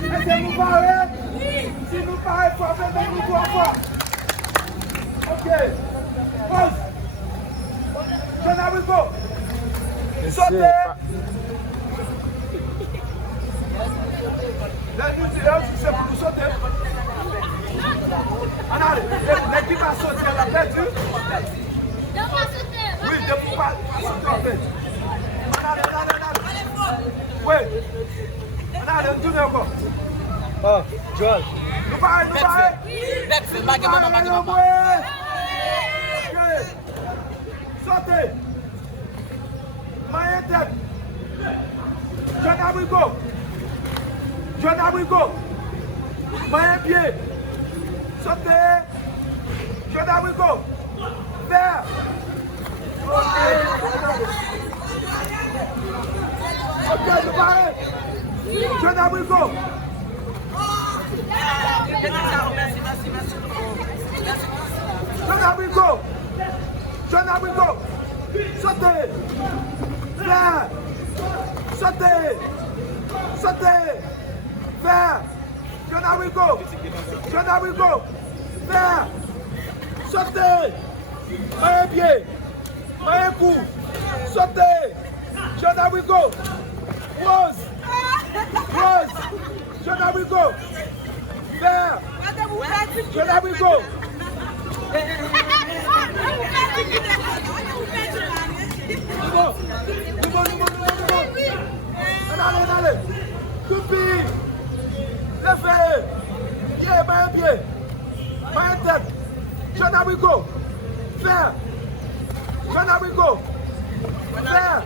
Laissez-nous parler. Si nous parlons, il faut faire nous 3 fois. Ok. Pause. John Abrigo. Sautez. C'est pour nous sauter. L'équipe a sauté, elle a perdu. Oui, de ne pas sauter en fait. Oui. Allez, on tourne encore. Oh, Joel. Nous parlons. Bex, maman. Sautez. Maille tête. John Abrigo. Maille pied. Sautez. John Abrigo. Vert. Ok, nous parlons. John Abrigo. John Abrigo. Sautez. Vert. Sautez. Vert. John Abrigo. Vert. Sautez. Un pied. Un coup. Sautez. John Abrigo. Rose. John Abrigo. Vert. John Abrigo. Allez. Coupi. Levez. Pied. Main tête. John Abrigo. Vert. John Abrigo. Vert.